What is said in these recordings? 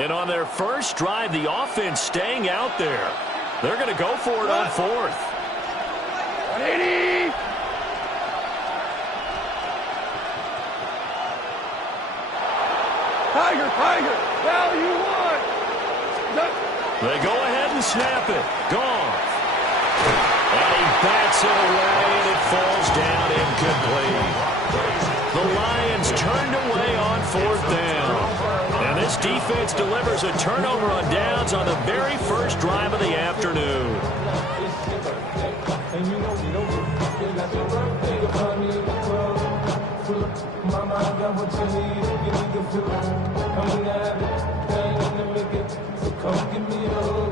And on their first drive, the offense staying out there. They're going to go for it on fourth. 180. Tiger, now you won. They go ahead and snap it. Gone. And he bats it away, and it falls down incomplete. The Lions turned away on fourth down. And this defense delivers a turnover on downs on the very first drive of the afternoon.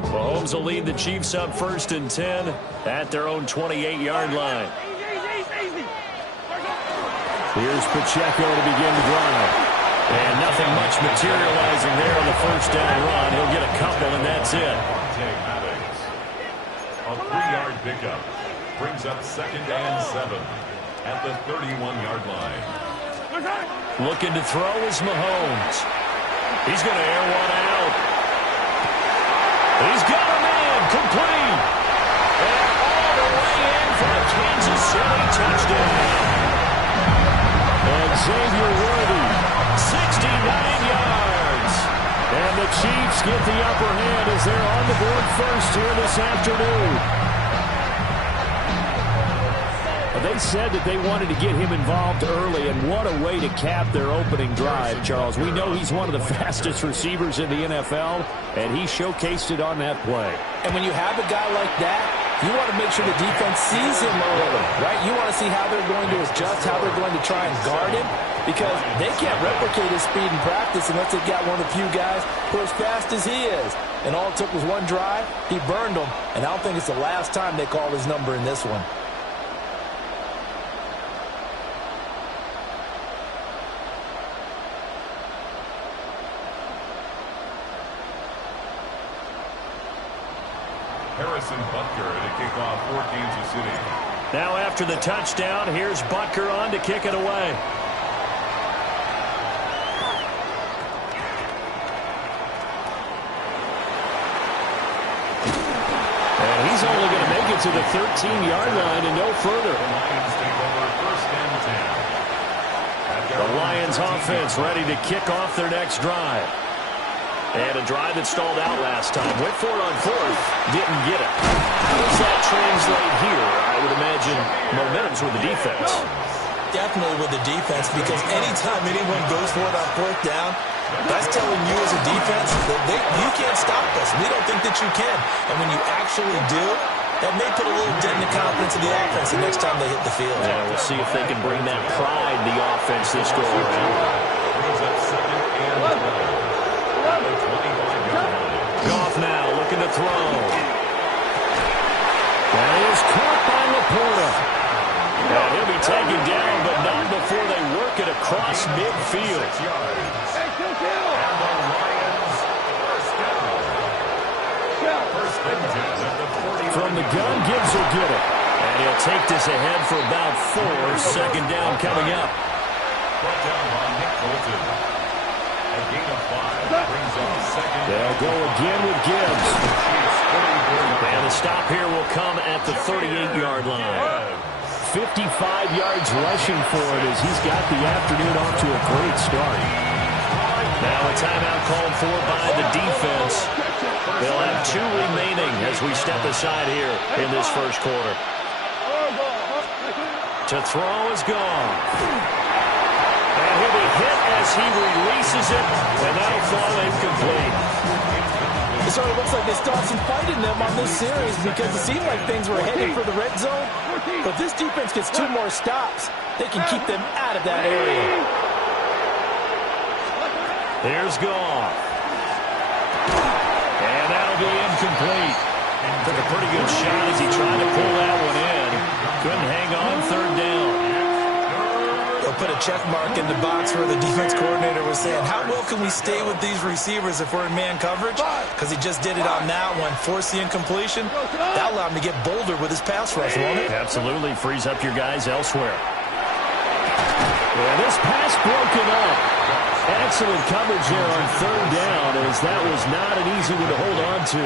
Mahomes will lead the Chiefs up 1st and 10 at their own 28-yard line. Here's Pacheco to begin the drive. And nothing much materializing there on the first down run. He'll get a couple, and that's it. A 3-yard pickup brings up 2nd and 7 at the 31-yard line. Looking to throw is Mahomes. He's going to air one out. He's got a man complete. And all the way in for a Kansas City touchdown. And Xavier Worthy, 69 yards. And the Chiefs get the upper hand as they're on the board first here this afternoon. They said that they wanted to get him involved early, and what a way to cap their opening drive, Charles. We know he's one of the fastest receivers in the NFL, and he showcased it on that play. And when you have a guy like that, you want to make sure the defense sees him early, right? You want to see how they're going to adjust, how they're going to try and guard him, because they can't replicate his speed in practice unless they've got one of the few guys who are as fast as he is. And all it took was one drive. He burned them, and I don't think it's the last time they call his number in this one. Harrison Butker to kick off for Kansas City. Now after the touchdown, here's Butker on to kick it away. And he's only going to make it to the 13-yard line and no further. The Lions take over 1st and 10. The Lions offense ready to kick off their next drive. And a drive that stalled out last time. Went for it on fourth. Didn't get it. How does that translate here? I would imagine momentum's with the defense. Definitely with the defense, because anytime anyone goes for it on fourth down, that's telling you as a defense that you can't stop us. We don't think that you can. And when you actually do, that may put a little dent in the confidence of the offense the next time they hit the field. Yeah, we'll see if they can bring that pride, the offense, this go around. Brings up 2nd and 11. Goff now looking to throw. That is caught by Laporta. And he'll be taken down, but not before they work it across midfield. 6 yards. And the Lions first down. First and 10 at the 40. From the gun, Gibbs will get it. And he'll take this ahead for about 4. 2nd down coming up. Brought down by Nick Bolton. A gain of 5 brings up 2nd. They'll go again with Gibbs. And the stop here will come at the 38-yard line. 55 yards rushing for it as he's got the afternoon off to a great start. Now a timeout called for by the defense. They'll have 2 remaining as we step aside here in this first quarter. To throw is gone. And he'll be hit as he releases it, and that'll fall incomplete. It sort of looks like they start some fight in them on this series because it seemed like things were headed for the red zone. But this defense gets 2 more stops. They can keep them out of that area. Here's Goff. And that'll be incomplete. Took a pretty good shot as he tried to pull that one in. Couldn't hang on 3rd down. They'll put a check mark in the box where the defense coordinator was saying, how well can we stay with these receivers if we're in man coverage? Because he just did it on that one, forced the incompletion. That allowed him to get bolder with his pass rush, won't it? Absolutely. Frees up your guys elsewhere. And this pass broken up. Excellent coverage there on third down, as that was not an easy one to hold on to.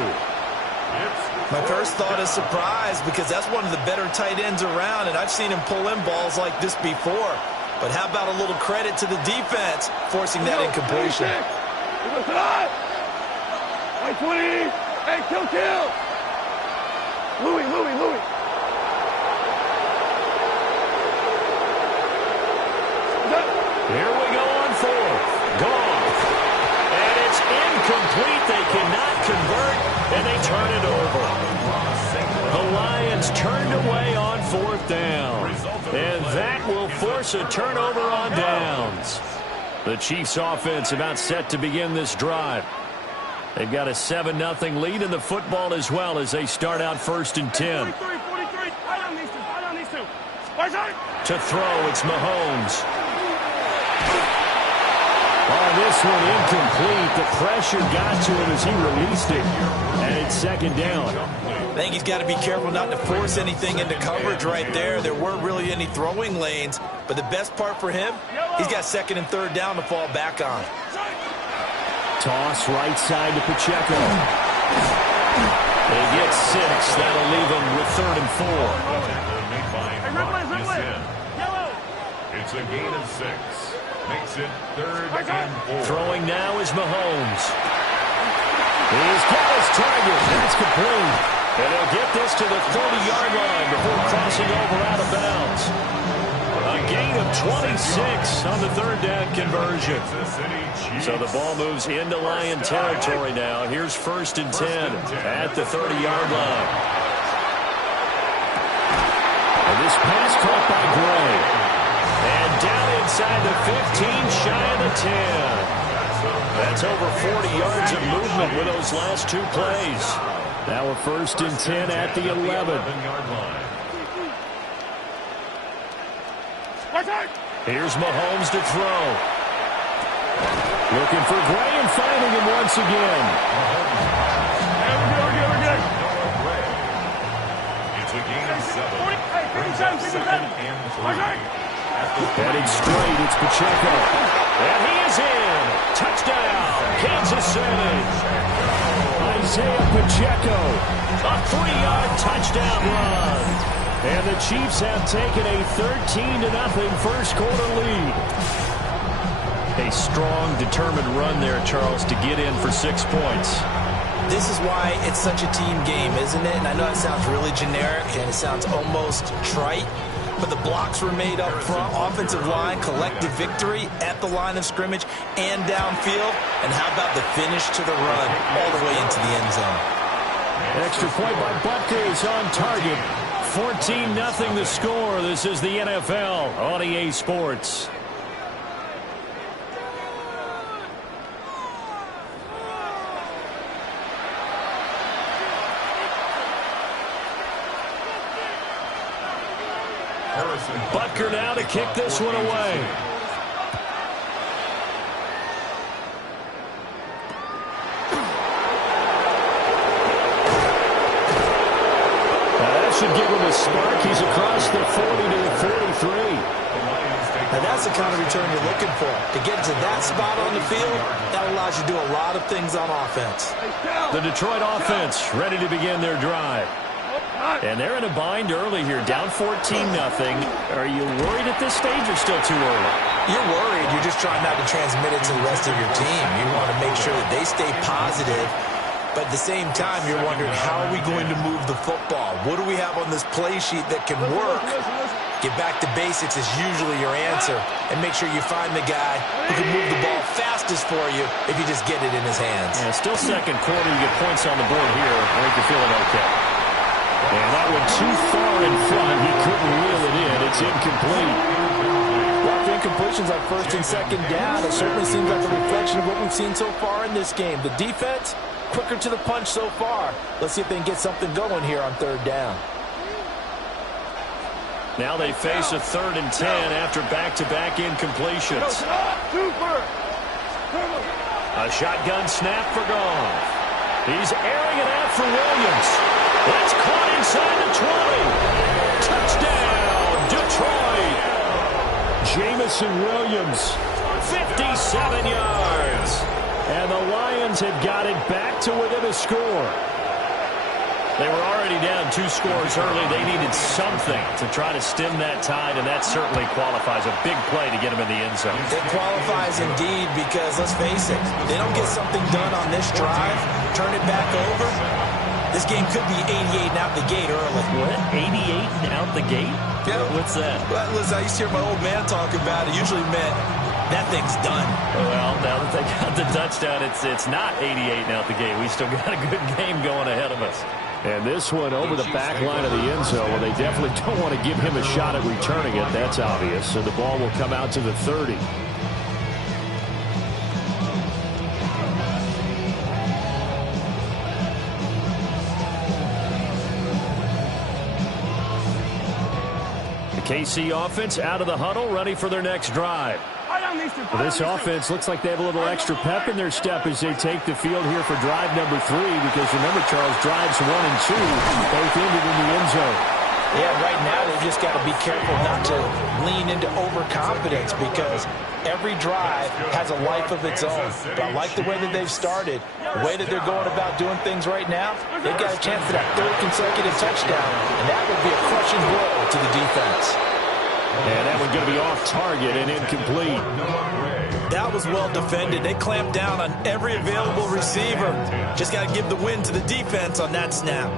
My first thought is surprise, because that's one of the better tight ends around, and I've seen him pull in balls like this before. But how about a little credit to the defense forcing that incompletion? White 20. Hey, kill. Louis. Here we go on fourth. Gone. And it's incomplete. They cannot convert, and they turn it over. The Lions turned away on fourth down. And that will force a turnover on downs. The Chiefs' offense about set to begin this drive. They've got a 7-0 lead in the football as well as they start out 1st and 10. 43. Right on these two. To throw, it's Mahomes. Oh, this one incomplete. The pressure got to him as he released it. And it's 2nd down. I think he's got to be careful not to force anything into coverage right there. There weren't really any throwing lanes. But the best part for him, he's got 2nd and 3rd down to fall back on. Toss right side to Pacheco. They get 6. That'll leave them with 3rd and 4. It's a gain of 6. Makes it 3rd and 4. Throwing now is Mahomes. He's got his target. That's complete. And he'll get this to the 30-yard line before crossing over out of bounds. A gain of 26 on the 3rd down conversion. So the ball moves into Lion territory now. Here's 1st and 10 at the 30-yard line. And this pass caught by Gray. And down inside the 15, shy of the 10. That's over 40 yards of movement with those last 2 plays. Now we're 1st and 10 at the 11. Here's Mahomes to throw. Looking for Gray and finding him once again. We're good. It's a gain of 7. Heading straight, it's Pacheco. And he is in. Touchdown, Kansas City. Isaiah Pacheco, a 3-yard touchdown run. And the Chiefs have taken a 13-0 first quarter lead. A strong, determined run there, Charles, to get in for 6 points. This is why it's such a team game, isn't it? And I know it sounds really generic and it sounds almost trite, but the blocks were made up front, offensive line, collective victory at the line of scrimmage and downfield. And how about the finish to the run all the way into the end zone? Extra point by Butker is on target. 14-0 the score. This is the NFL on EA Sports. Butker now to kick this one away. That should give him a spark. He's across the 40 to the 43. Now that's the kind of return you're looking for. To get to that spot on the field, that allows you to do a lot of things on offense. The Detroit offense ready to begin their drive. And they're in a bind early here, down 14-0. Are you worried at this stage or still too early? You're worried. You're just trying not to transmit it to the rest of your team. You want to make sure that they stay positive. But at the same time, you're wondering, how are we going to move the football? What do we have on this play sheet that can work? Get back to basics is usually your answer. And make sure you find the guy who can move the ball fastest for you if you just get it in his hands. Yeah, still second quarter. You get points on the board here. I think you're feeling okay. And that one too far in front. He couldn't reel it in. It's incomplete. Lots of incompletions on 1st and 2nd down. It certainly seems like a reflection of what we've seen so far in this game. The defense, quicker to the punch so far. Let's see if they can get something going here on 3rd down. Now they face a 3rd and 10 after back-to-back incompletions. A shotgun snap for Goff. He's airing it out for Williams. That's caught inside the 20. Touchdown, Detroit. Jamison Williams 57 yards. And the Lions have got it back to within a score. They were already down 2 scores early. They needed something to try to stem that tide, and that certainly qualifies. A big play to get them in the end zone. It qualifies indeed because, let's face it, they don't get something done on this drive, turn it back over, this game could be 88 and out the gate early. What? 88 and out the gate? Yeah. What's that? Well, listen, I used to hear my old man talk about it. Usually meant that thing's done. Well, now that they got the touchdown, it's not 88 and out the gate. We still got a good game going ahead of us. And this one over the back line of the end zone. Well, they definitely don't want to give him a shot at returning it. That's obvious. So the ball will come out to the 30. The KC offense out of the huddle, ready for their next drive. Well, this offense looks like they have a little extra pep in their step as they take the field here for drive number 3, because remember, Charles, drives 1 and 2 both ended in the end zone. Yeah, right now they've just got to be careful not to lean into overconfidence, because every drive has a life of its own. But I like the way that they've started, the way that they're going about doing things right now. They've got a chance for that 3rd consecutive touchdown, and that would be a crushing blow to the defense. And that one's going to be off target and incomplete. That was well defended. They clamped down on every available receiver. Just got to give the win to the defense on that snap.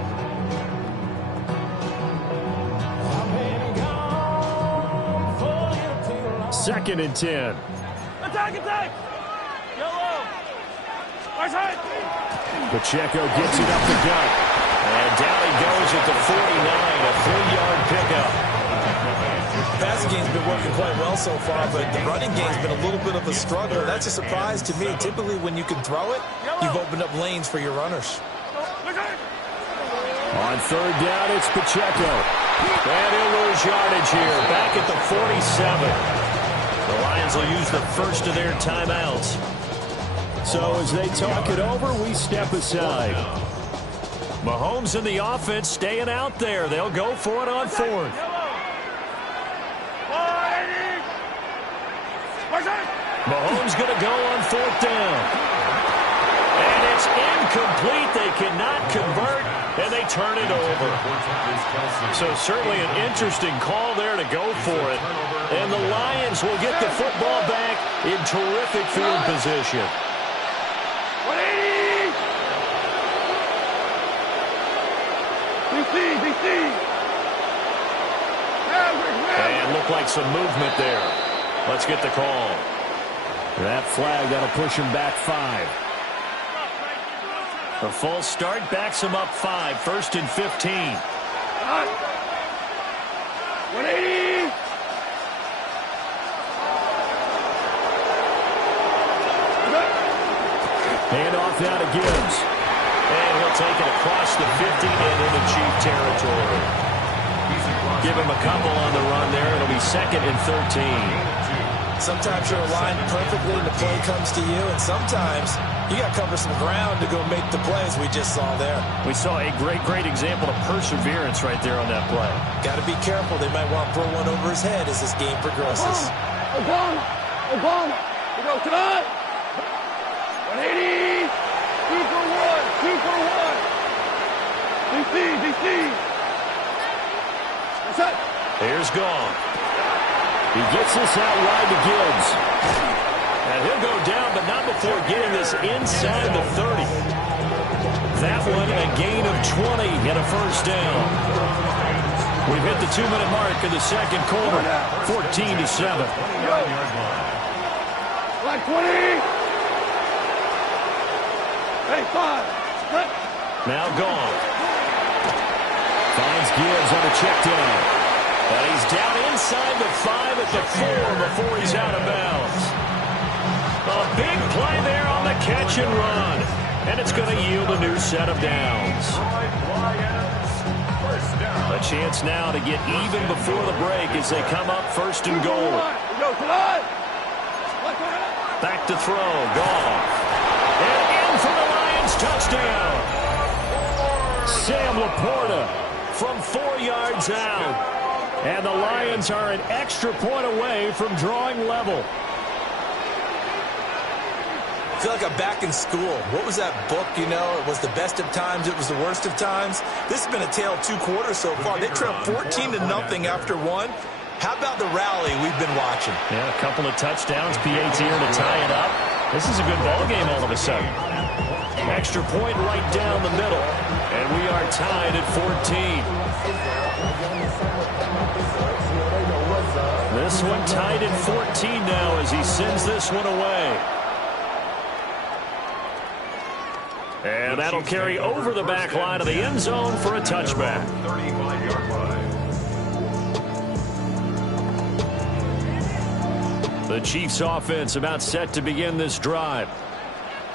Second and 10. Attack, attack! Yellow! Our side! Pacheco gets it up the gut. And down he goes at the 49, a 3-yard pickup. The passing game's been working quite well so far, but the running game's been a little bit of a struggle. That's a surprise to me. Typically, when you can throw it, you've opened up lanes for your runners. On 3rd down, it's Pacheco. And he'll lose yardage here, back at the 47. The Lions will use the first of their timeouts. So as they talk it over, we step aside. Mahomes and the offense staying out there. They'll go for it on 4th. Mahomes going to go on 4th down. And it's incomplete. They cannot convert, and they turn it over. So certainly an interesting call there to go for it. And the Lions will get the football back in terrific field position. 180! And looked like some movement there. Let's get the call. That flag, that'll push him back 5. A false start backs him up 5. 1st and 15. 180! Hand off now to Gibbs. And he'll take it across the 50 and into Chief territory. Give him a couple on the run there. It'll be 2nd and 13. Sometimes you're aligned perfectly and the play comes to you, and sometimes you got to cover some ground to go make the plays we just saw there. We saw a great example of perseverance right there on that play. Got to be careful. They might want to throw one over his head as this game progresses. Obama! We go tonight! 180! 2 for 1! DC! That's it! Here's Gone. He gets this out wide to Gibbs. And he'll go down, but not before getting this inside the 30. That one a gain of 20 and a 1st down. We've hit the 2-minute mark in the 2nd quarter. 14-7. Like 20! Hey, 5! Now Gone. Finds Gibbs on a check down. And he's down inside the 5 at the 4 before he's out of bounds. A big play there on the catch and run. And it's going to yield a new set of downs. A chance now to get even before the break as they come up 1st and goal. Back to throw. Goff. And in for the Lions touchdown. Sam Laporta from 4 yards out. And the Lions are an extra point away from drawing level. feel like I'm back in school. What was that book, you know? It was the best of times, it was the worst of times. This has been a tale of 2 quarters so far. They trailed 14-0 after 1. How about the rally we've been watching? Yeah, a couple of touchdowns. PAT here to tie it up. This is a good ball game all of a sudden. Extra point right down the middle. And we are tied at 14. This one tied at 14 now as he sends this one away. And that'll carry over the back line of the end zone for a touchback. 35-yard line. The Chiefs offense about set to begin this drive.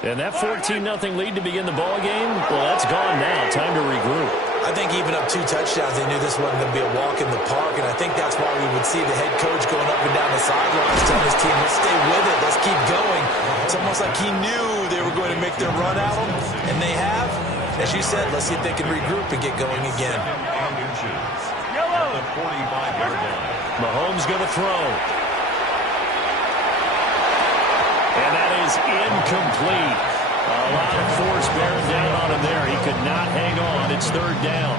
And that 14-0 lead to begin the ball game, well, that's gone now. Time to regroup. I think even up 2 touchdowns, they knew this wasn't going to be a walk in the park, and I think that's why we would see the head coach going up and down the sidelines telling his team, let's stay with it, let's keep going. It's almost like he knew they were going to make their run at him, and they have. As you said, let's see if they can regroup and get going again. At the 45-yard line. Mahomes going to throw. And that is incomplete. A lot of force bearing down on him there. He could not hang on. It's 3rd down.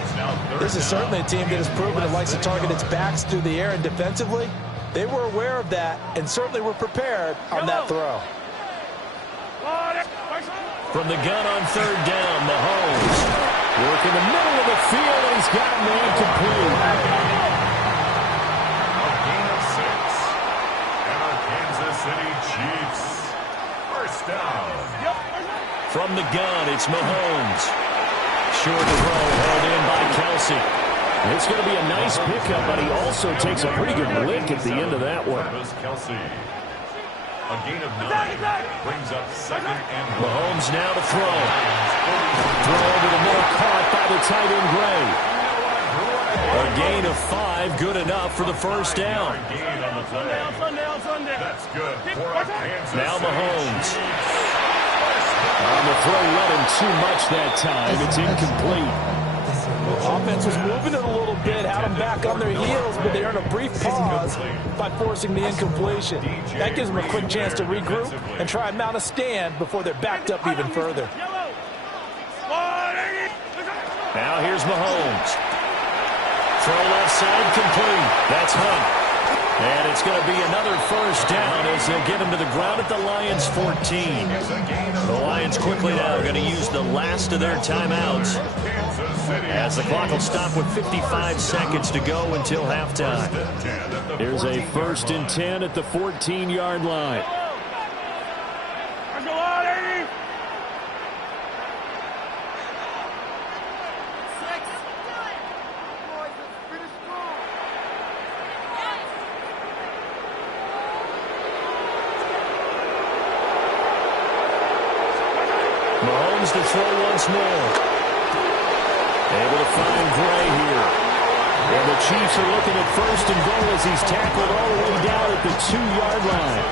It's now 3rd This is certainly a team that has proven it likes to target its backs through the air and defensively. They were aware of that and certainly were prepared on that throw. From the gun on 3rd down, Mahomes. Work in the middle of the field, and he's got a man complete. A gain of 6. And our Kansas City Chiefs. First down. From the gun, it's Mahomes. Short throw held in by Kelsey. It's going to be a nice pickup, but he also takes a pretty good lick at the end of that one. Travis Kelsey. A gain of 9 brings up 2nd and 1. Mahomes now to throw. Throw over the middle, caught by the tight end Gray. A gain of 5, good enough for the first down. Gain on the play. That's good for our Kansas Now City Mahomes. Chiefs. The throw led him too much that time. It's incomplete. Offense was moving it a little bit, had them back on their heels, but they earned a brief pause by forcing the incompletion. That gives them a quick chance to regroup and try and mount a stand before they're backed up even further. Now here's Mahomes. Throw left side complete. That's Hunt. And it's going to be another first down as they'll get him to the ground at the Lions' 14. The Lions quickly now going to use the last of their timeouts as the clock will stop with 55 seconds to go until halftime. Here's a 1st and 10 at the 14-yard line. Mahomes to throw once more. Able to find Gray here. And the Chiefs are looking at 1st and goal as he's tackled all the way down at the 2-yard line.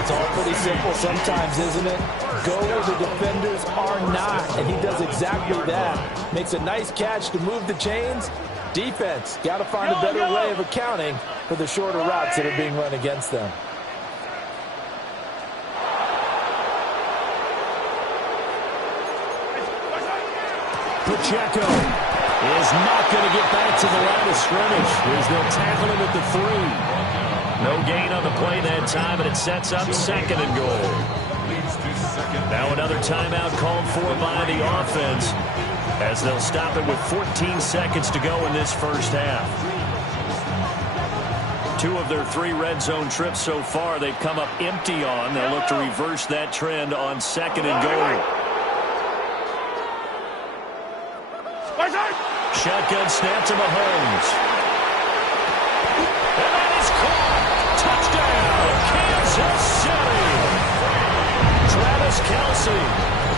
It's all pretty simple sometimes, isn't it? Go where the defenders are not, and he does exactly that. Makes a nice catch to move the chains. Defense, got to find a better way of accounting for the shorter routes that are being run against them. Pacheco is not going to get back to the line of scrimmage as they'll tackle him at the 3. No gain on the play that time, and it sets up 2nd and goal. Now another timeout called for by the offense as they'll stop it with 14 seconds to go in this first half. 2 of their 3 red zone trips so far they've come up empty on. They'll look to reverse that trend on 2nd and goal. Shotgun snap to Mahomes. And that is caught. Touchdown, Kansas City. Travis Kelsey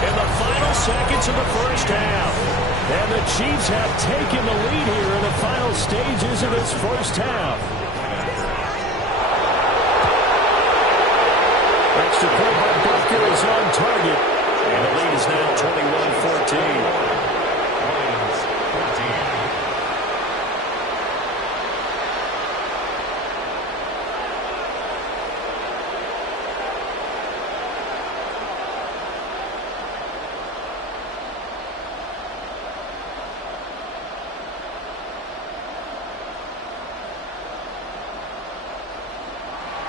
in the final seconds of the first half. And the Chiefs have taken the lead here in the final stages of this first half. Extra point by Butker is on target. And the lead is now 21-14.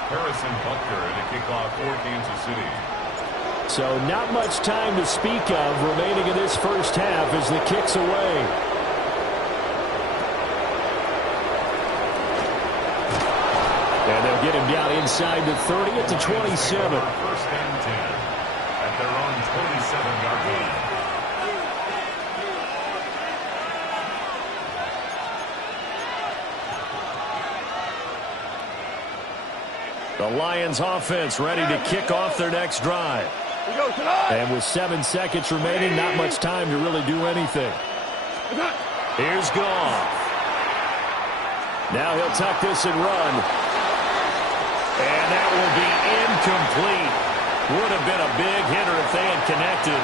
Harrison Butker in a kickoff for Kansas City. So not much time to speak of remaining in this first half as the kick's away. And they'll get him down inside the 30 at the 27. First and 10 at their own 27-yard line. The Lions offense ready to kick off their next drive. And with 7 seconds remaining, not much time to really do anything. Here's Goff. Now he'll tuck this and run. And that will be incomplete. Would have been a big hitter if they had connected.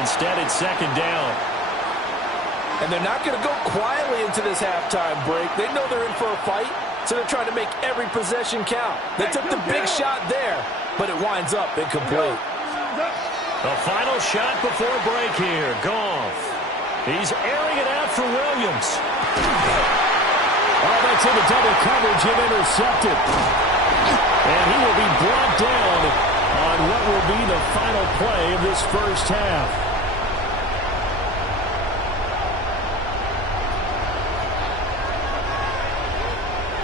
Instead, it's second down. And they're not going to go quietly into this halftime break. They know they're in for a fight, so they're trying to make every possession count. They took the big shot there, but it winds up incomplete. The final shot before break here. Goff. He's airing it out for Williams. Oh, that's into double coverage and intercepted. And he will be brought down on what will be the final play of this first half.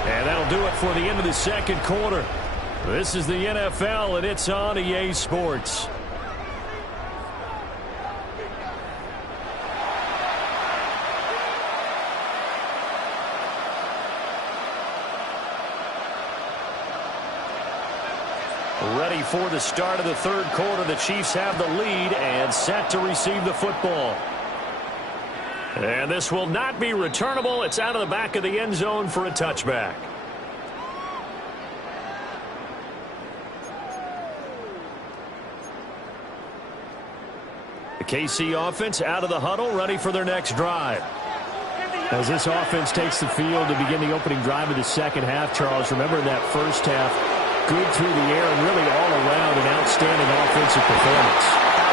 And that'll do it for the end of the second quarter. This is the NFL, and it's on EA Sports. Ready for the start of the third quarter. The Chiefs have the lead and set to receive the football. And this will not be returnable. It's out of the back of the end zone for a touchback. The KC offense out of the huddle, ready for their next drive. As this offense takes the field to begin the opening drive of the second half, Charles, remember in that first half, good through the air and really all around an outstanding offensive performance.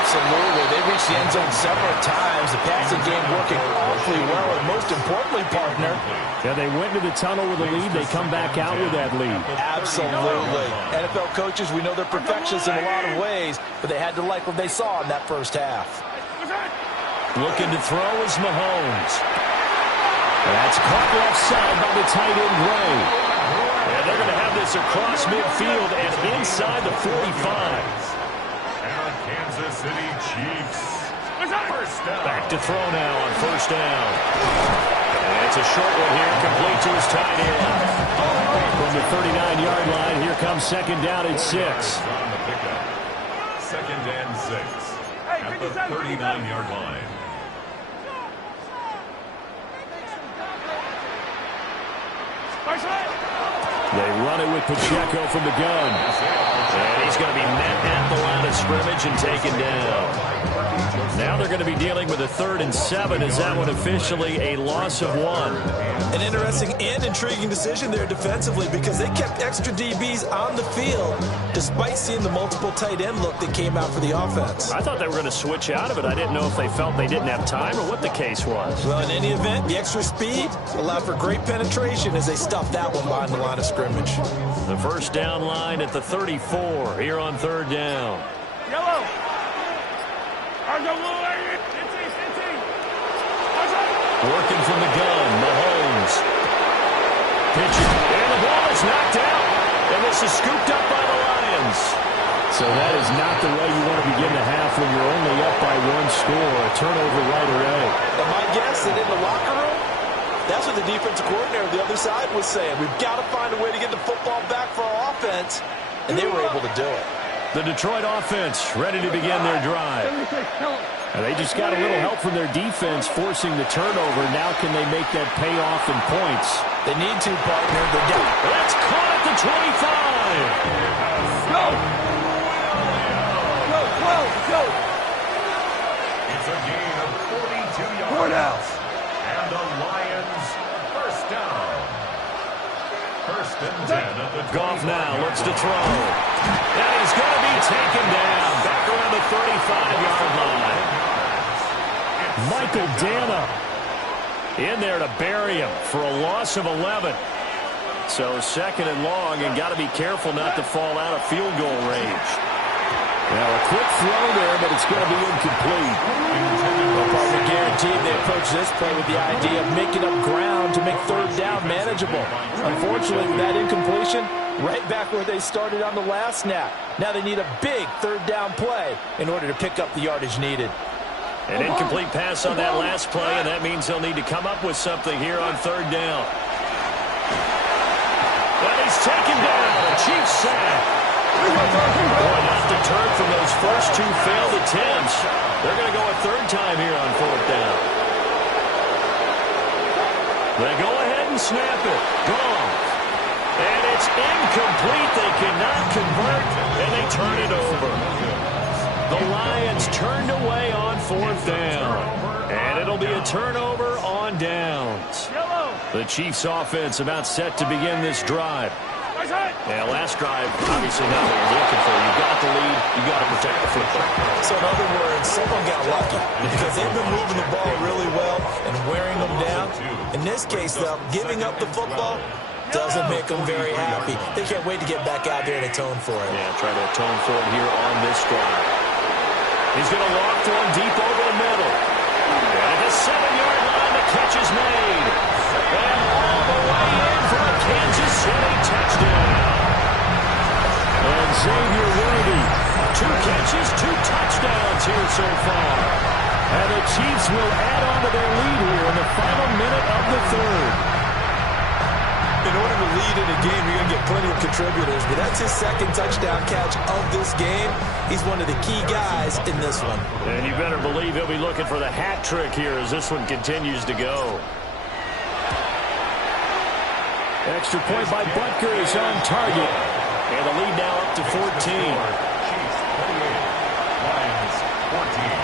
Absolutely. They reached the end zone several times. The passing game working awfully well, and most importantly, partner. Yeah, they went to the tunnel with a lead. They come back out with that lead. Absolutely. NFL coaches, we know they're perfectionists in a lot of ways, but they had to like what they saw in that first half. Looking to throw is Mahomes. That's caught left side by the tight end, Gray. And they're going to have this across midfield and inside the 45. And Kansas City Chiefs. First down. Back to throw now on first down. And it's a short one here, complete to his tight end. From the 39-yard line, here comes second down at 6. On the pickup. Second and 6 at the 39-yard line. They run it with Pacheco from the gun. And he's going to be met at the line of scrimmage and taken down. Now they're going to be dealing with a 3rd and 7. Is that one officially a loss of 1? An interesting and intriguing decision there defensively because they kept extra DBs on the field despite seeing the multiple tight end look that came out for the offense. I thought they were going to switch out of it. I didn't know if they felt they didn't have time or what the case was. Well, in any event, the extra speed allowed for great penetration as they stuffed that one behind the line of scrimmage. The first down line at the 34 here on 3rd down. Yellow. Working from the gun, Mahomes. Pitching, and the ball is knocked out. And this is scooped up by the Lions. So that is not the way you want to begin the half when you're only up by 1 score. A turnover right away. And my guess that in the locker room, that's what the defensive coordinator on the other side was saying. We've got to find a way to get the football back for our offense. And they were able to do it. The Detroit offense ready to begin their drive. And they just got a little help from their defense forcing the turnover. Now can they make that pay off in points? They need to, partner. They got it. That's caught at the 25. Go! Go! It's a gain of 42 yards. 4 down. And the Lions first down. First and 10 at the 25. Goff now looks to throw. And he's going to be taken down back around the 35-yard line. Michael Dana in there to bury him for a loss of 11. So 2nd and long, and got to be careful not to fall out of field goal range. Now a quick throw there, but it's going to be incomplete. Well, probably guaranteed they approach this play with the idea of making up ground to make 3rd down manageable. Unfortunately, with that incompletion, right back where they started on the last snap. Now they need a big 3rd down play in order to pick up the yardage needed. An incomplete pass on that last play, and that means they'll need to come up with something here on 3rd down. And he's taken down. A Chiefs sack. Boy, not deterred from those first 2 failed attempts. They're going to go a 3rd time here on 4th down. They go ahead and snap it. Gone. And it's incomplete. They cannot convert, and they turn it over. The Lions turned away on 4th down. And it'll be a turnover on downs. The Chiefs offense about set to begin this drive. Yeah, last drive, obviously not what you're looking for. You've got the lead. You've got to protect the football. So in other words, someone got lucky because they've been moving the ball really well and wearing them down. In this case, though, giving up the football doesn't make them very happy. They can't wait to get back out there and atone for it. Yeah, try to atone for it here on this drive. He's going to walk one deep over the middle. And at the 7-yard line, the catch is made. And all the way in for a Kansas City touchdown. And Xavier Worthy, 2 catches, 2 touchdowns here so far. And the Chiefs will add on to their lead here in the final minute of the 3rd. In order to lead in a game, you're going to get plenty of contributors, but that's his 2nd touchdown catch of this game. He's one of the key guys in this one. And you better believe he'll be looking for the hat trick here as this one continues to go. Extra point by Butker is on target. And the lead now up to 14. Chiefs 28, Lions 14.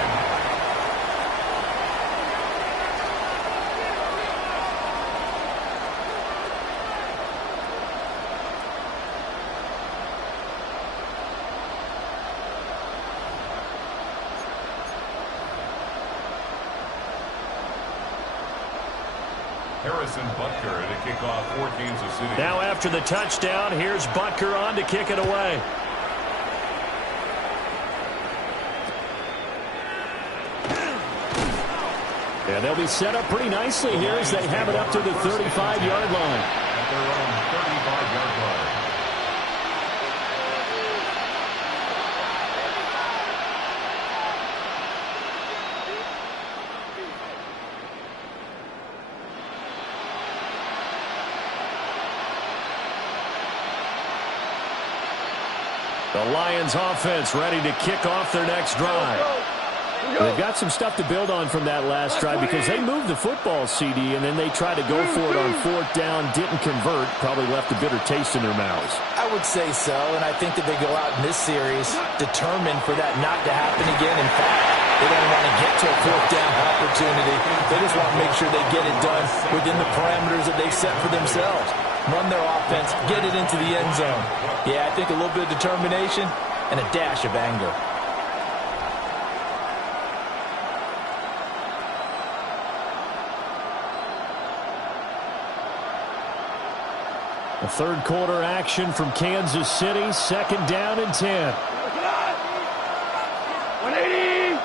Harrison Butker to kick off for Kansas City. Now after the touchdown, here's Butker on to kick it away. And they'll be set up pretty nicely here as they have it up to the 35-yard line. At their own 35-yard line. The Lions offense ready to kick off their next drive. They've got some stuff to build on from that last drive because they moved the football, CD, and then they tried to go for it on 4th down, didn't convert, probably left a bitter taste in their mouths. I would say so, and I think that they go out in this series determined for that not to happen again. In fact, they don't want to get to a 4th down opportunity. They just want to make sure they get it done within the parameters that they've set for themselves. Run their offense, get it into the end zone. Yeah, I think a little bit of determination and a dash of anger. A 3rd quarter action from Kansas City, 2nd down and 10. 180.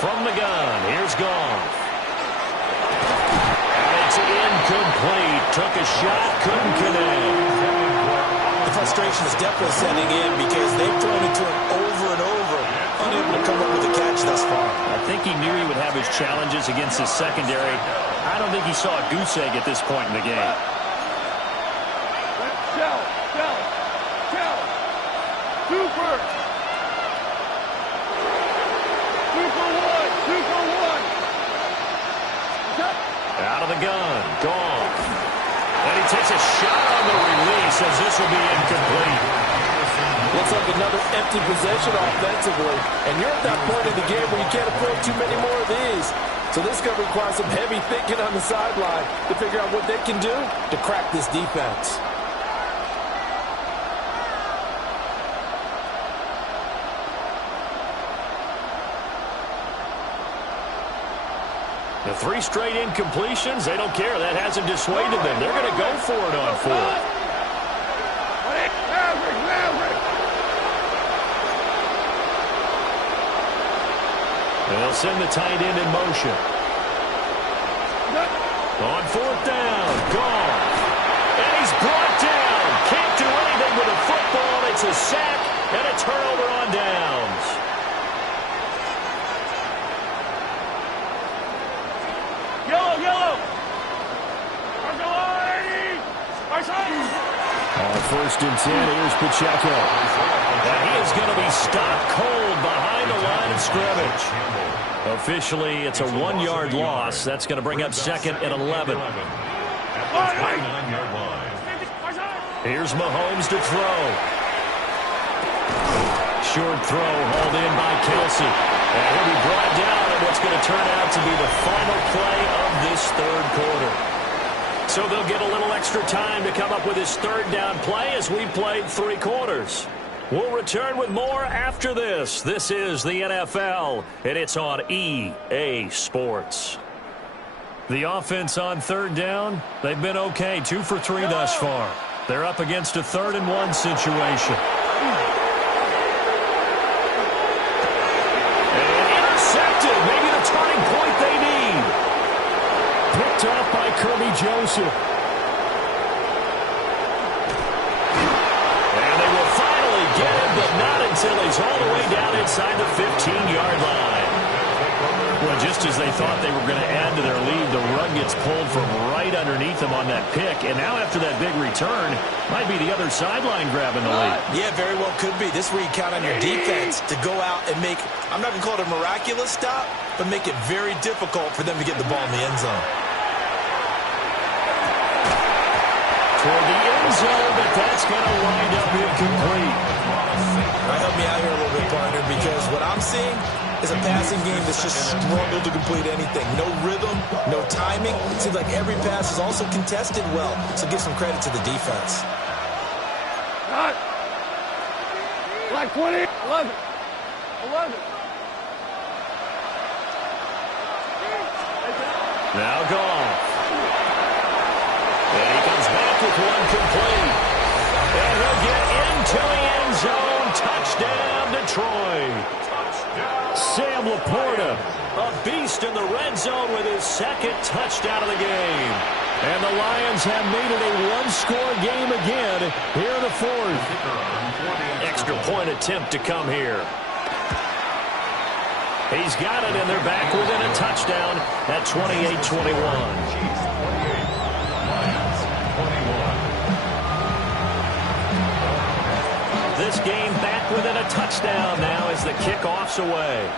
From the gun, here's Goff. And it's incomplete. Took a shot, couldn't connect. The frustration is definitely setting in because they've thrown it to him over and over, unable to come up with a catch thus far. I think he knew he would have his challenges against his secondary. I don't think he saw a goose egg at this point in the game. Shell. Super. 2 for 1. 2 for 1. Out of the gun, Goff. And he takes a shot on the release as this will be incomplete. Looks like another empty possession offensively. And you're at that point in the game where you can't afford too many more of these. So this is going to require some heavy thinking on the sideline to figure out what they can do to crack this defense. The 3 straight incompletions, they don't care. That hasn't dissuaded them. They're going to go for it on 4th. They'll send the tight end in motion. On 4th down, gone. And he's brought down. Can't do anything with a football. It's a sack and a turnover on downs. Yellow. On 1st and 10, here's Pacheco. And he is going to be stopped cold behind the line of scrimmage. Officially, it's a 1-yard loss. That's going to bring up 2nd and 11. Here's Mahomes to throw. Short throw hauled in by Kelsey. And he'll be brought down in what's going to turn out to be the final play of this 3rd quarter. So they'll get a little extra time to come up with his 3rd down play as we played 3 quarters. We'll return with more after this. This is the NFL, and it's on EA Sports. The offense on 3rd down, they've been okay, 2 for 3 thus far. They're up against a 3rd and 1 situation. And intercepted, maybe the turning point they need. Picked up by Kirby Joseph. Get him, but not until he's all the way down inside the 15-yard line. Well, just as they thought they were going to add to their lead, the rug gets pulled from right underneath them on that pick. And now after that big return, might be the other sideline grabbing the lead. Yeah, very well could be. This is where you count on your defense to go out and make, I'm not going to call it a miraculous stop, but make it very difficult for them to get the ball in the end zone. Toward the end zone, but that's going to wind up incomplete. Help me out here a little bit, partner, because what I'm seeing is a passing game that's just struggled to complete anything. No rhythm, no timing. It seems like every pass is also contested well, so give some credit to the defense. Like 20, 11. Now gone. And he comes back with one complete. And he'll get into the end zone. Touchdown, Detroit. Sam Laporta, a beast in the red zone with his 2nd touchdown of the game. And the Lions have made it a 1-score game again here in the 4th. Extra point attempt to come here. He's got it, and they're back within a touchdown at 28-21. This game back within a touchdown now as the kickoff's away.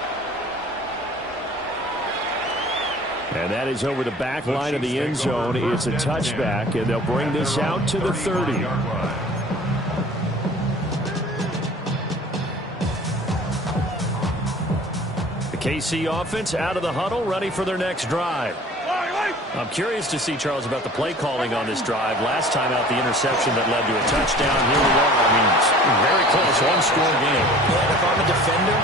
And that is over the back line of the end zone. It's a touchback, and they'll bring this out to the 30. The KC offense out of the huddle, ready for their next drive. I'm curious to see, Charles, about the play calling on this drive. Last time out, the interception that led to a touchdown. Here we are. I mean, very close, 1-score game. Yeah, and if I'm a defender,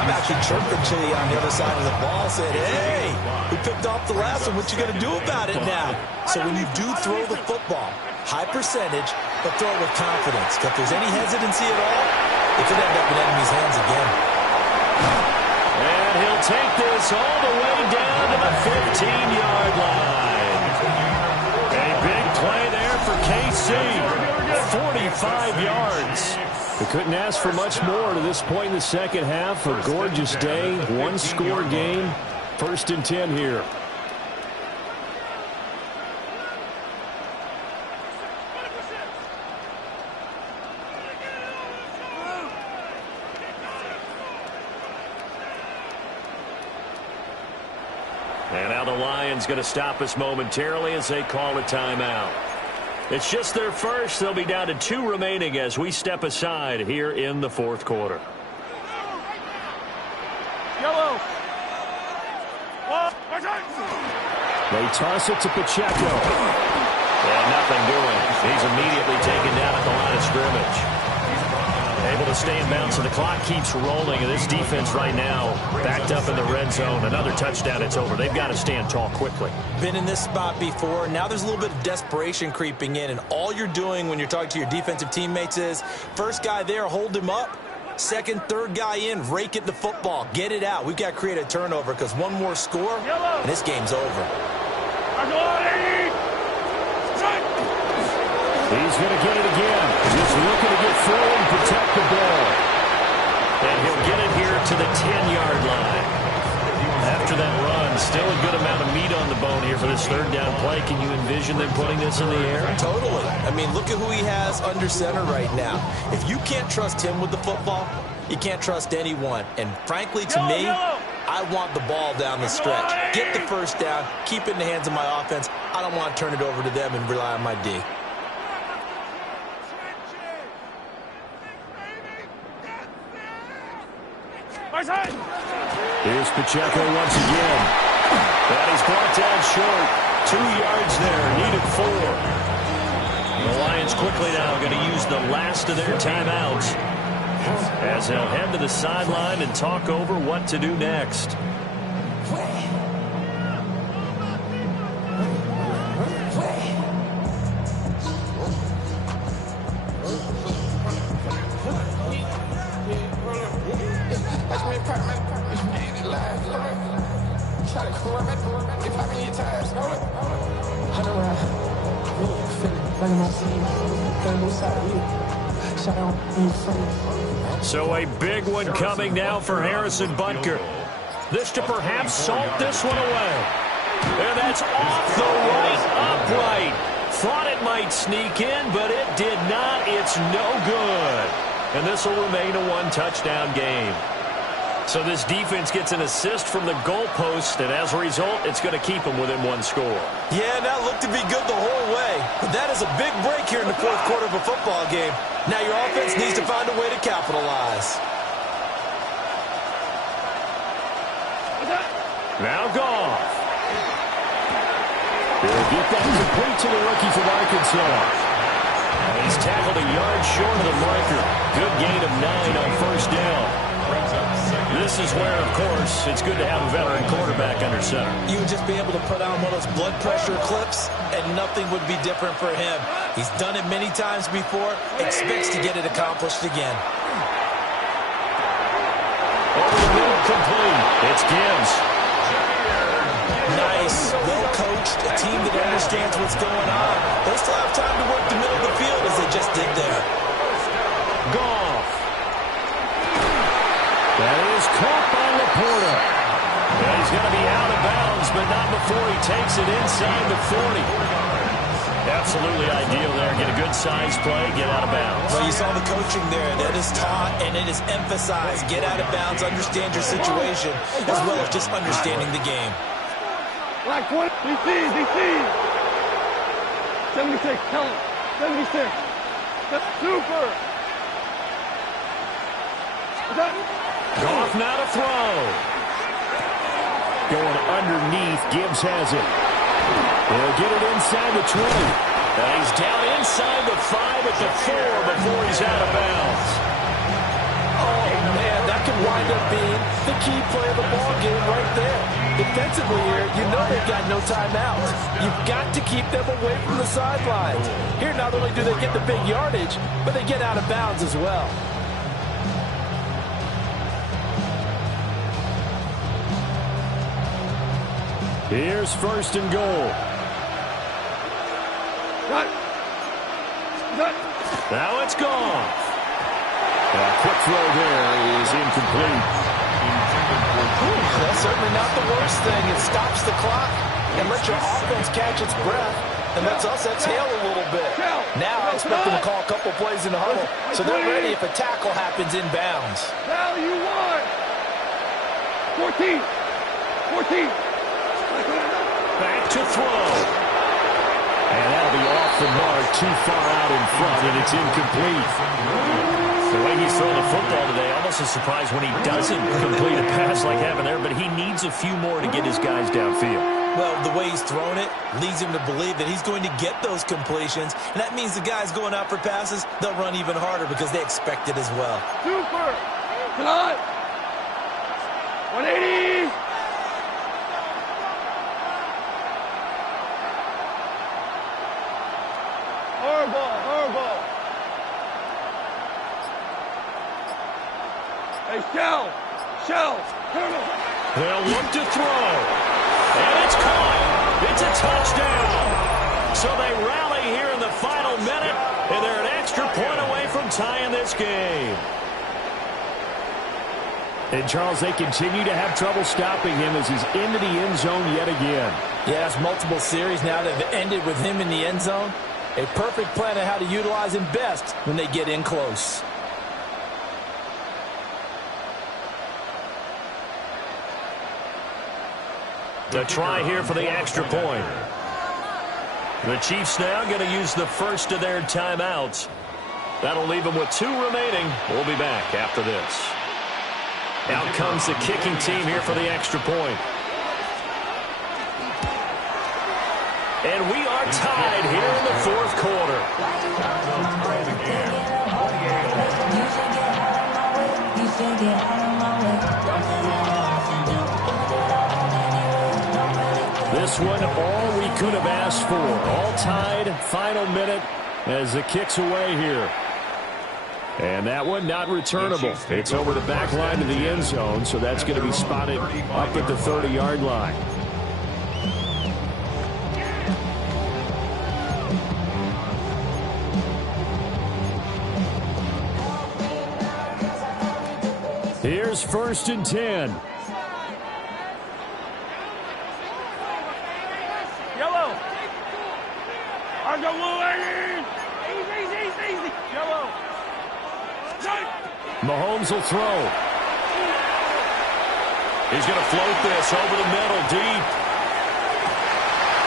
I'm actually chirping to you on the other side of the ball, saying, hey, we picked off the last one. What you going to do about it now? So when you do throw the football, high percentage, but throw it with confidence. If there's any hesitancy at all, it could end up in enemy's hands again. And he'll take this all the way down to the 15-yard line. A big play there for KC. 45 yards. They couldn't ask for much more to this point in the second half. A gorgeous day, 1-score game. 1st and 10 here. And now the Lions going to stop us momentarily as they call a timeout. It's just their first. They'll be down to 2 remaining as we step aside here in the 4th quarter. Yellow. They toss it to Pacheco. And nothing doing. He's immediately taken down at the line of scrimmage. Able to stay in bounds, so the clock keeps rolling. And this defense right now backed up in the red zone. Another touchdown, it's over. They've got to stand tall quickly. Been in this spot before. Now there's a little bit of desperation creeping in, and all you're doing when you're talking to your defensive teammates is, first guy there, hold him up. Second, third guy in, rake at the football. Get it out. We've got to create a turnover because one more score, and this game's over. He's going to get it again. Just looking to get through and protect the ball. And he'll get it here to the 10-yard line. After that run, still a good amount of meat on the bone here for this third down play. Can you envision them putting this in the air? Totally. I mean, look at who he has under center right now. If you can't trust him with the football, you can't trust anyone. And frankly, to me, I want the ball down the stretch. Get the first down, keep it in the hands of my offense. I don't want to turn it over to them and rely on my D. Here's Pacheco once again. And he's brought down short. 2 yards there, needed 4. The Lions quickly now going to use the last of their timeouts as they'll head to the sideline and talk over what to do next. So a big one coming now for Harrison Butker. This to perhaps salt this one away. And that's off the right upright. Thought it might sneak in, but it did not. It's no good. And this will remain a one-touchdown game. So this defense gets an assist from the goalpost, and as a result, it's going to keep them within one score. Yeah, that looked to be good the whole way. But that is a big break here in the fourth quarter of a football game. Now your offense needs to find a way to capitalize. Now Goff. He'll get that complete to the rookie from Arkansas. And he's tackled a yard short of the marker. Good gain of 9 on first down. This is where, of course, it's good to have a veteran quarterback under center. You would just be able to put on one of those blood pressure clips, and nothing would be different for him. He's done it many times before, expects to get it accomplished again. Over the middle, complete. It's Gibbs. Nice, well coached, a team that understands what's going on. They still have time to work the middle of the field as they just did there. Goff. That is caught by Laporta. And he's going to be out of bounds, but not before he takes it inside the 40. Absolutely ideal there. Get a good size play, get out of bounds. Well, you saw the coaching there. That is taught and it is emphasized. Get out of bounds, understand your situation, as well as just understanding the game. Black 20. He sees. 76, tell him. 76. That's super. Goff now to throw. Going underneath, Gibbs has it. They'll get it inside the 20. And he's down inside the 5 at the 4 before he's out of bounds. Oh, man, that could wind up being the key play of the ball game right there. Defensively here, you know they've got no timeouts. You've got to keep them away from the sidelines. Here, not only do they get the big yardage, but they get out of bounds as well. Here's first and goal. Now it's gone. A quick throw there is incomplete. That's certainly not the worst thing. It stops the clock and lets your offense catch its breath and lets us exhale a little bit. Now I expect them to call a couple plays in the huddle so they're ready if a tackle happens in bounds. Now you won. 14. Back to throw. And that'll be off the mark, too far out in front, and it's incomplete. The way he's throwing the football today, almost a surprise when he doesn't complete a pass like happened there, but he needs a few more to get his guys downfield. Well, the way he's thrown it leads him to believe that he's going to get those completions, and that means the guys going out for passes, they'll run even harder because they expect it as well. Super. Cut. 180. Hardball. Hey, Shell. They'll look to throw. And it's caught. It's a touchdown. So they rally here in the final minute, and they're an extra point away from tying this game. And, Charles, they continue to have trouble stopping him as he's into the end zone yet again. Yeah, that's multiple series now that have ended with him in the end zone. A perfect plan on how to utilize him best when they get in close. The try here for the extra point. The Chiefs now going to use the first of their timeouts. That'll leave them with 2 remaining. We'll be back after this. Out comes the kicking team here for the extra point. And we are tied here in the fourth quarter. This one, all we could have asked for. All tied, final minute as the kick's away here. And that one not returnable. It's over the back line of the end zone, so that's going to be spotted up at the 30-yard line. Here's 1st and 10. Yellow. I go Easy. Yellow. Mahomes will throw. He's going to float this over the middle deep.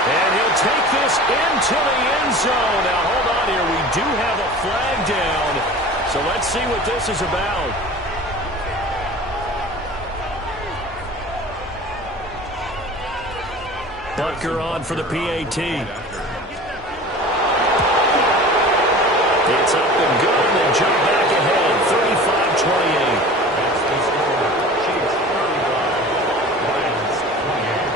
And he'll take this into the end zone. Now, hold on here. We do have a flag down. So let's see what this is about. Butker on for the PAT. It's up and good. They jump back ahead, 35-28. That's the score. Chiefs 35, Lions 28.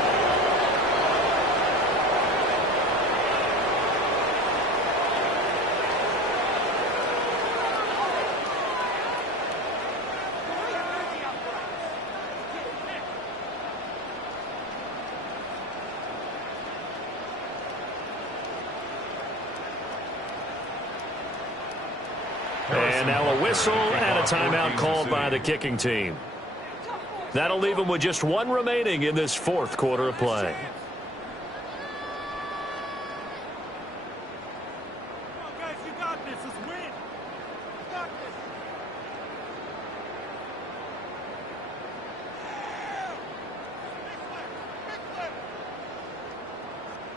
And now a whistle and a timeout called by the kicking team. That'll leave them with just 1 remaining in this fourth quarter of play. Guys, you got this. Let's win. You got this.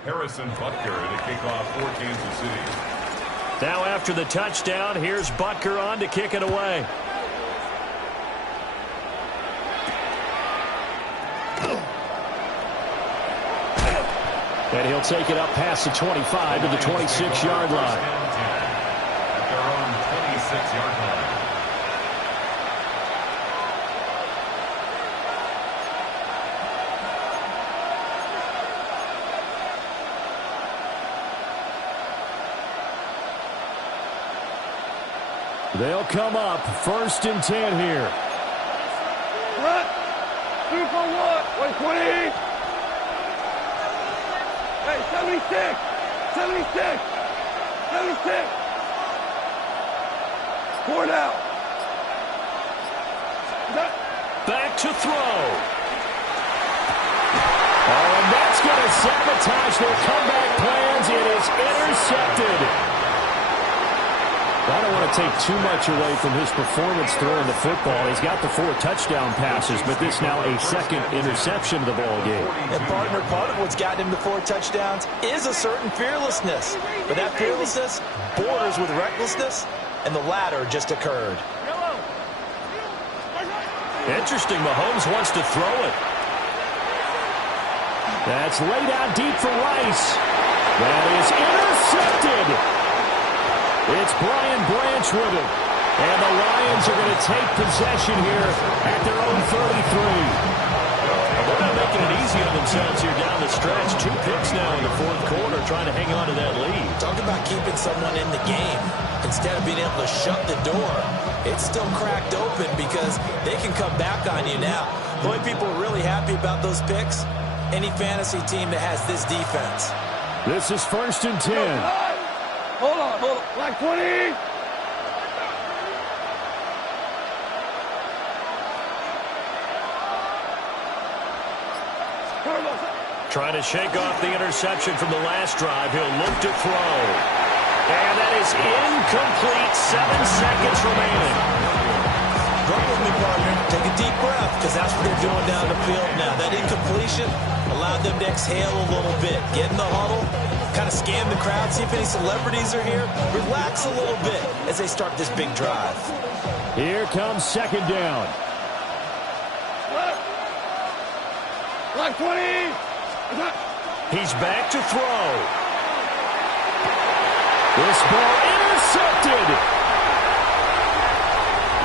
Harrison Butker to kick off for Kansas City. Now after the touchdown, here's Butker on to kick it away. And he'll take it up past the 25 to the 26-yard line. At their own 26-yard line. They'll come up 1st and 10 here. Front. 2 for 1. 120. Hey, 76. 76. 76. 4 down. Back to throw. Oh, and that's going to sabotage their comeback plans. It is intercepted. I don't want to take too much away from his performance throwing the football. He's got the 4 touchdown passes, but this now a 2nd interception of the ball game. And partner, part of what's gotten him the 4 touchdowns is a certain fearlessness. But that fearlessness borders with recklessness, and the latter just occurred. Interesting, Mahomes wants to throw it. That's laid out deep for Rice. That is intercepted. It's Brian Branch with it. And the Lions are going to take possession here at their own 33. They're not making it easy on themselves here down the stretch. 2 picks now in the fourth quarter, trying to hang on to that lead. Talk about keeping someone in the game. Instead of being able to shut the door, it's still cracked open because they can come back on you now. The only people really happy about those picks, any fantasy team that has this defense. This is 1st and 10. Hold on. Like 20. Trying to shake off the interception from the last drive. He'll look to throw. And that is incomplete. 7 seconds remaining. Drop with me, partner. Take a deep breath, because that's what they're doing down the field now. That incompletion allowed them to exhale a little bit. Get in the huddle, kind of scan the crowd, see if any celebrities are here. Relax a little bit as they start this big drive. Here comes 2nd down. Like 20. He's back to throw. This ball intercepted.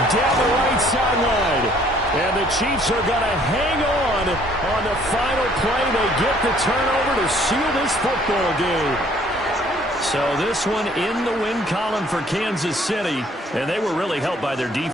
Down the right sideline. And the Chiefs are going to hang on the final play. They get the turnover to seal this football game. So this one in the win column for Kansas City. And they were really helped by their defense.